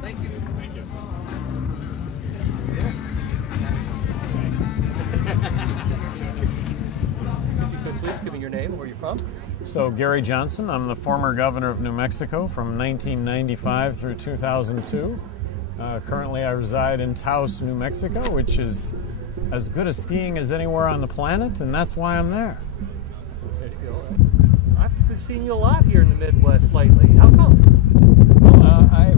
Thank you. Thank you. If you could please give me your name and where you're from. So, Gary Johnson, I'm the former governor of New Mexico from 1995 through 2002. Currently I reside in Taos, New Mexico, which is as good a skiing as anywhere on the planet, and that's why I'm there. There you go. I've been seeing you a lot here in the Midwest lately. How come? Well, I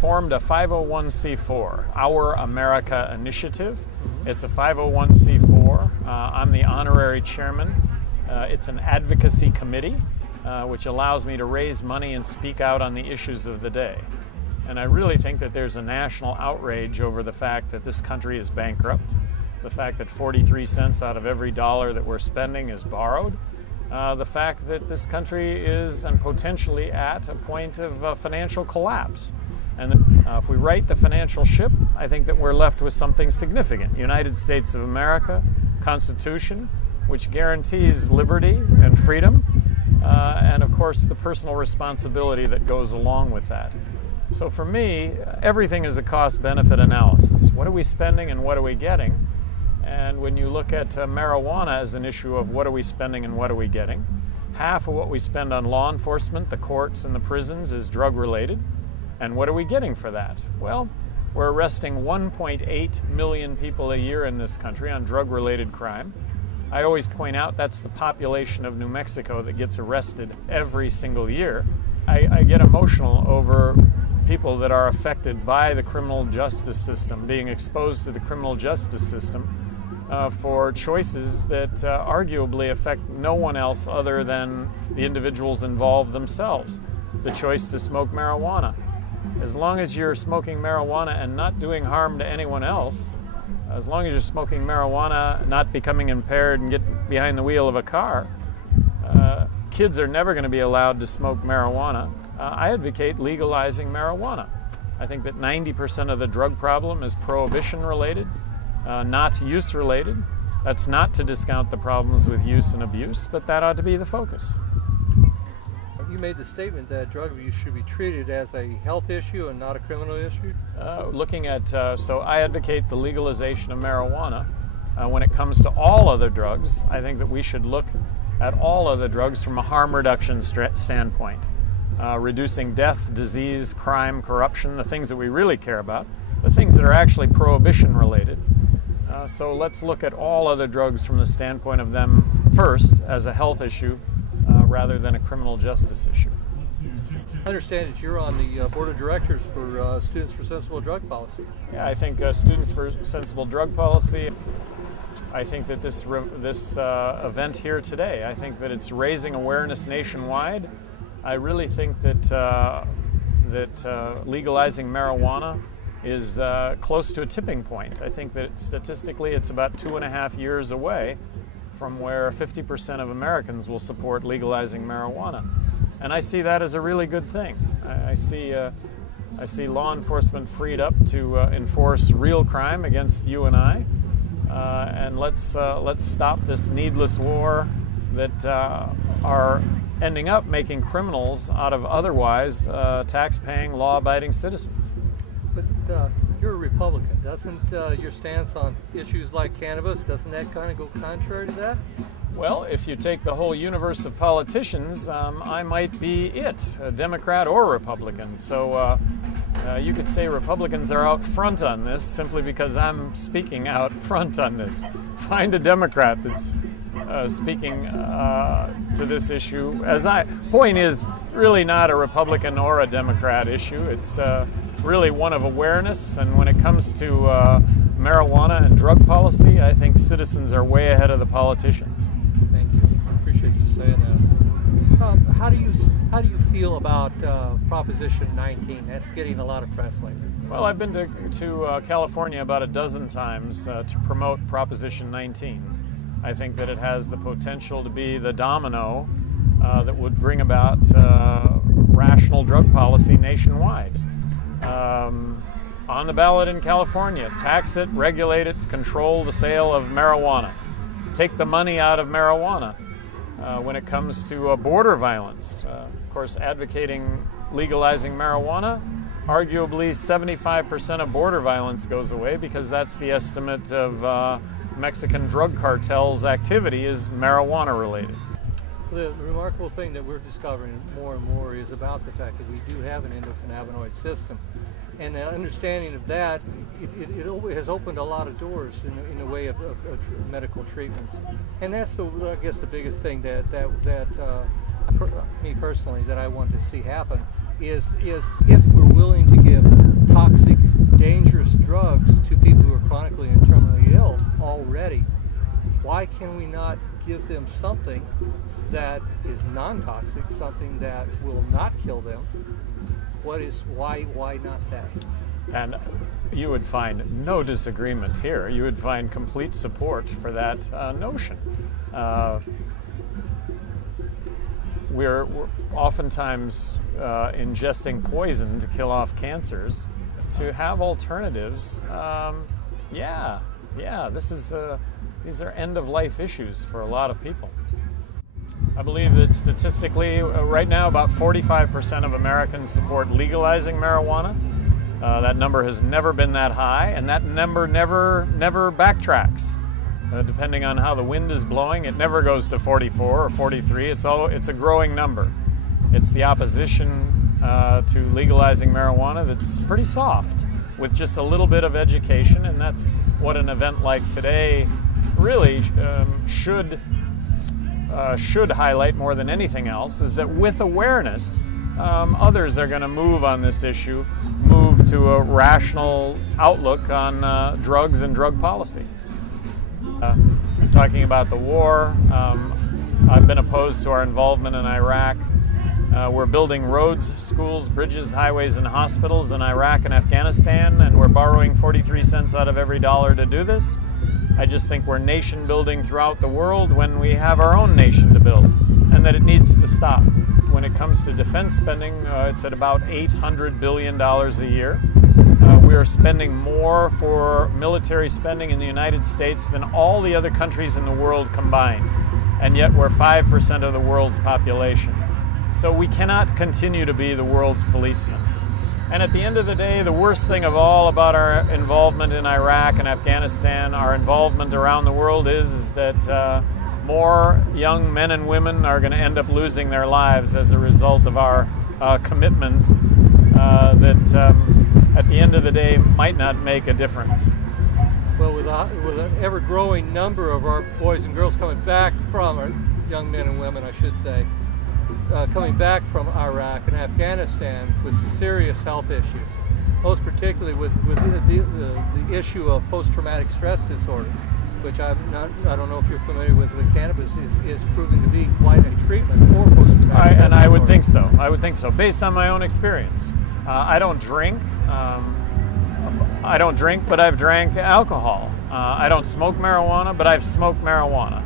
formed a 501c4, Our America Initiative. It's a 501c4. I'm the honorary chairman. It's an advocacy committee, which allows me to raise money and speak out on the issues of the day. And I really think that there's a national outrage over the fact that this country is bankrupt, the fact that 43 cents out of every dollar that we're spending is borrowed, the fact that this country is and potentially at a point of financial collapse. And if we right the financial ship, I think that we're left with something significant. United States of America, Constitution, which guarantees liberty and freedom, and of course the personal responsibility that goes along with that. So for me, everything is a cost-benefit analysis. What are we spending and what are we getting? And when you look at marijuana as an issue of what are we spending and what are we getting, half of what we spend on law enforcement, the courts and the prisons, is drug-related. And what are we getting for that? Well, we're arresting 1.8 million people a year in this country on drug-related crime. I always point out that's the population of New Mexico that gets arrested every single year. I get emotional over people that are affected by the criminal justice system, being exposed to the criminal justice system for choices that arguably affect no one else other than the individuals involved themselves. The choice to smoke marijuana. As long as you're smoking marijuana and not doing harm to anyone else, as long as you're smoking marijuana, not becoming impaired and get behind the wheel of a car, kids are never going to be allowed to smoke marijuana. I advocate legalizing marijuana. I think that 90% of the drug problem is prohibition related, not use related. That's not to discount the problems with use and abuse, but that ought to be the focus. You made the statement that drug abuse should be treated as a health issue and not a criminal issue. So I advocate the legalization of marijuana. When it comes to all other drugs, I think that we should look at all other drugs from a harm reduction standpoint. Reducing death, disease, crime, corruption, the things that we really care about, the things that are actually prohibition related. So let's look at all other drugs from the standpoint of them first as a health issue rather than a criminal justice issue. I understand that you're on the board of directors for Students for Sensible Drug Policy. Yeah, I think Students for Sensible Drug Policy, I think that this event here today, I think that it's raising awareness nationwide. I really think that legalizing marijuana is close to a tipping point. I think that statistically it's about 2.5 years away from where 50% of Americans will support legalizing marijuana. And I see that as a really good thing. I see law enforcement freed up to enforce real crime against you and I. And let's stop this needless war that are ending up making criminals out of otherwise tax-paying, law-abiding citizens. But you're a Republican. Doesn't your stance on issues like cannabis, doesn't that kind of go contrary to that? Well, if you take the whole universe of politicians, I might be it, a Democrat or Republican. So you could say Republicans are out front on this simply because I'm speaking out front on this. Find a Democrat that's speaking to this issue. Point is really not a Republican or a Democrat issue. It's really one of awareness, and when it comes to marijuana and drug policy, I think citizens are way ahead of the politicians. Thank you. I appreciate you saying that. How do you feel about Proposition 19? That's getting a lot of press lately. Well, I've been to California about a dozen times to promote Proposition 19. I think that it has the potential to be the domino that would bring about rational drug policy nationwide. On the ballot in California, tax it, regulate it, control the sale of marijuana. Take the money out of marijuana. When it comes to border violence, of course, advocating legalizing marijuana arguably 75% of border violence goes away, because that's the estimate of Mexican drug cartels' activity is marijuana related. The remarkable thing that we're discovering more and more is about the fact that we do have an endocannabinoid system. And the understanding of that, it has opened a lot of doors in the way of medical treatments. And that's, I guess, the biggest thing that me personally, that I want to see happen is if we're willing to give toxic, dangerous drugs to people who are chronically and terminally ill already, why can we not give them something that is non-toxic, something that will not kill them? Why not that? And you would find no disagreement here. You would find complete support for that notion. We're oftentimes ingesting poison to kill off cancers. To have alternatives, these are end-of-life issues for a lot of people. I believe that statistically, right now, about 45% of Americans support legalizing marijuana. That number has never been that high, and that number never backtracks. Depending on how the wind is blowing, it never goes to 44 or 43. It's a growing number. It's the opposition to legalizing marijuana that's pretty soft, with just a little bit of education, and that's what an event like today really should highlight more than anything else, is that with awareness, others are going to move on this issue, move to a rational outlook on drugs and drug policy. Talking about the war, I've been opposed to our involvement in Iraq. We're building roads, schools, bridges, highways, and hospitals in Iraq and Afghanistan, and we're borrowing 43 cents out of every dollar to do this. I just think we're nation building throughout the world when we have our own nation to build, and that it needs to stop. When it comes to defense spending, it's at about $800 billion a year. We are spending more for military spending in the United States than all the other countries in the world combined, and yet we're 5% of the world's population. So we cannot continue to be the world's policeman. And at the end of the day, the worst thing of all about our involvement in Iraq and Afghanistan, our involvement around the world, is that more young men and women are going to end up losing their lives as a result of our commitments that at the end of the day might not make a difference. Well, with an ever-growing number of our boys and girls coming back from, our young men and women, I should say, coming back from Iraq and Afghanistan with serious health issues, most particularly with the issue of post-traumatic stress disorder, which I don't know if you're familiar with, but cannabis is proving to be quite a treatment for post-traumatic stress disorder. And I would think so. I would think so, based on my own experience. I don't drink. But I've drank alcohol. I don't smoke marijuana, but I've smoked marijuana.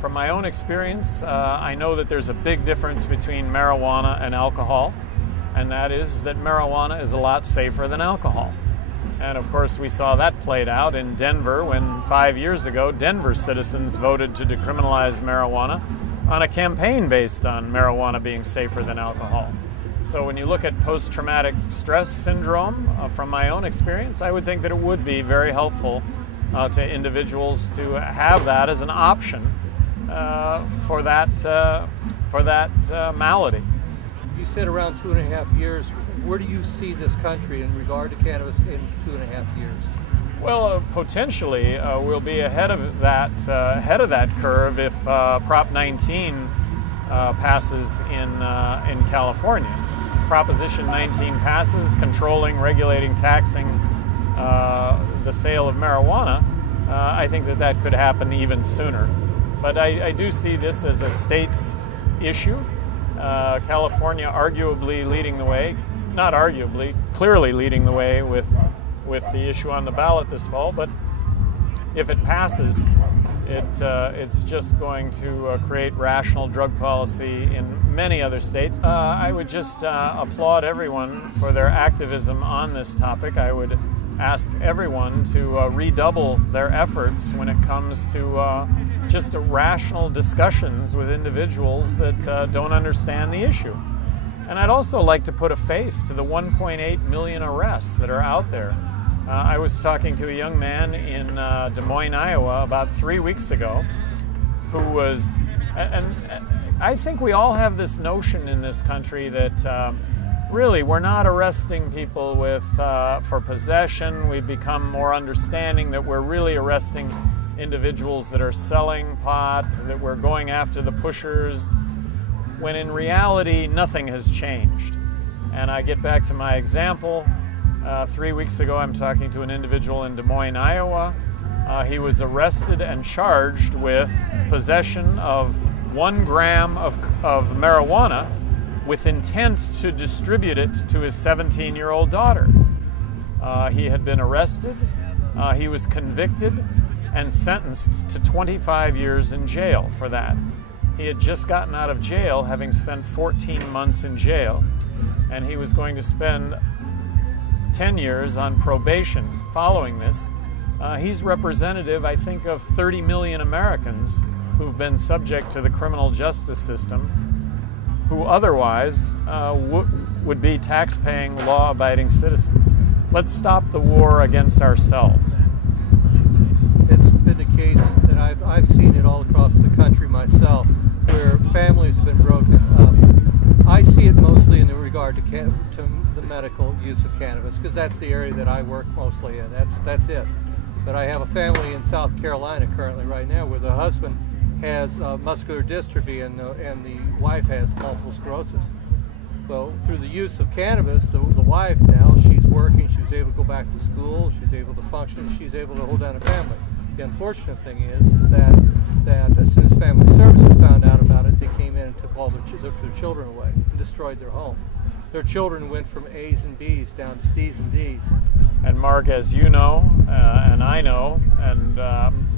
From my own experience, I know that there's a big difference between marijuana and alcohol, and that is that marijuana is a lot safer than alcohol. And of course, we saw that played out in Denver when 5 years ago, Denver citizens voted to decriminalize marijuana on a campaign based on marijuana being safer than alcohol. So when you look at post-traumatic stress syndrome, from my own experience, I would think that it would be very helpful to individuals to have that as an option for that malady. You said around 2.5 years. Where do you see this country in regard to cannabis in 2.5 years? Well, potentially we'll be ahead of that curve if Prop 19 passes in California. Proposition 19 passes, controlling, regulating, taxing the sale of marijuana. I think that could happen even sooner. But I do see this as a state's issue. California arguably leading the way, not arguably, clearly leading the way with the issue on the ballot this fall. But if it passes, it's just going to create rational drug policy in many other states. I would just applaud everyone for their activism on this topic. I would ask everyone to redouble their efforts when it comes to just rational discussions with individuals that don't understand the issue. And I'd also like to put a face to the 1.8 million arrests that are out there. I was talking to a young man in Des Moines, Iowa about 3 weeks ago who was, and I think we all have this notion in this country that really we're not arresting people with for possession. We've become more understanding that we're really arresting individuals that are selling pot, that we're going after the pushers, when in reality nothing has changed. And I get back to my example. 3 weeks ago I'm talking to an individual in Des Moines, Iowa. He was arrested and charged with possession of 1 gram of marijuana with intent to distribute it to his 17-year-old daughter. He had been arrested, he was convicted, and sentenced to 25 years in jail for that. He had just gotten out of jail, having spent 14 months in jail, and he was going to spend 10 years on probation following this. He's representative, I think, of 30 million Americans who've been subject to the criminal justice system, who otherwise would be tax-paying, law-abiding citizens. Let's stop the war against ourselves. It's been the case that I've seen it all across the country myself, where families have been broken up. I see it mostly in regard to the medical use of cannabis, because that's the area that I work mostly in. That's it. But I have a family in South Carolina currently right now where the husband has muscular dystrophy and the wife has multiple sclerosis. Well, through the use of cannabis, the wife now, she's working, she was able to go back to school, she's able to function, she's able to hold down a family. The unfortunate thing is that as soon as Family Services found out about it, they came in and took all their children away and destroyed their home. Their children went from A's and B's down to C's and D's. And Mark, as you know, and I know, and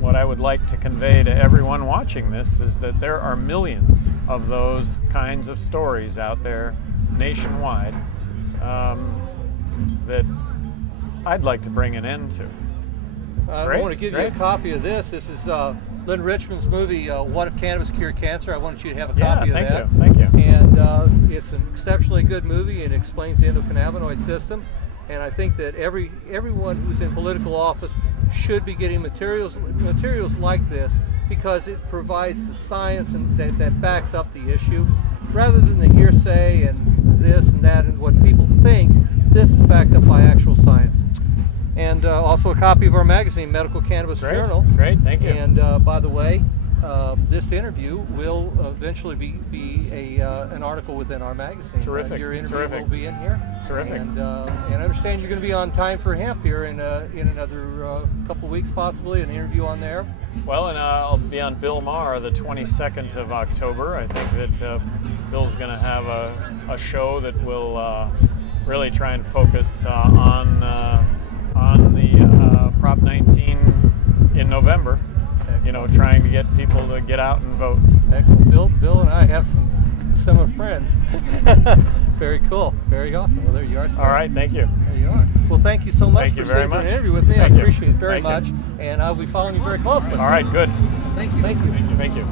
what I would like to convey to everyone watching this is that there are millions of those kinds of stories out there nationwide that I'd like to bring an end to. I want to give you a copy of this. This is Lynn Richmond's movie, What If Cannabis Cured Cancer? I wanted you to have a copy of that. Thank you. And it's an exceptionally good movie, and explains the endocannabinoid system. And I think that everyone who's in political office should be getting materials like this, because it provides the science and that backs up the issue, rather than the hearsay and this and that and what people think. This is backed up by actual science. And also a copy of our magazine, Medical Cannabis Journal. Great, thank you. And by the way, this interview will eventually be an article within our magazine. Terrific. Your interview will be in here. Terrific. And I understand you're going to be on Time for Hemp here in another couple weeks, possibly, an interview on there. Well, and I'll be on Bill Maher the 22nd of October. I think that Bill's going to have a show that will really try and focus on the Prop 19 in November. Excellent. You know, trying to get people to get out and vote. Excellent. Bill and I have some similar friends. Very cool. Very awesome. Well, there you are, sir. All right, thank you. There you are. Well, thank you so much for sitting for an interview with me. I appreciate it very much. And I'll be following you very closely. All right, good. Thank you. Thank you. Thank you.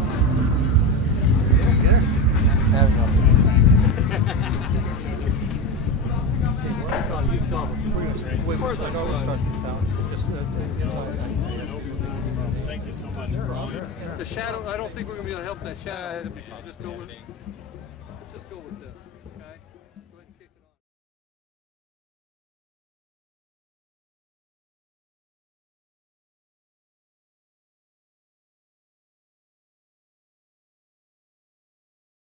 Thank you so much. The shadow, I don't think we're going to be able to help that shadow. Just go with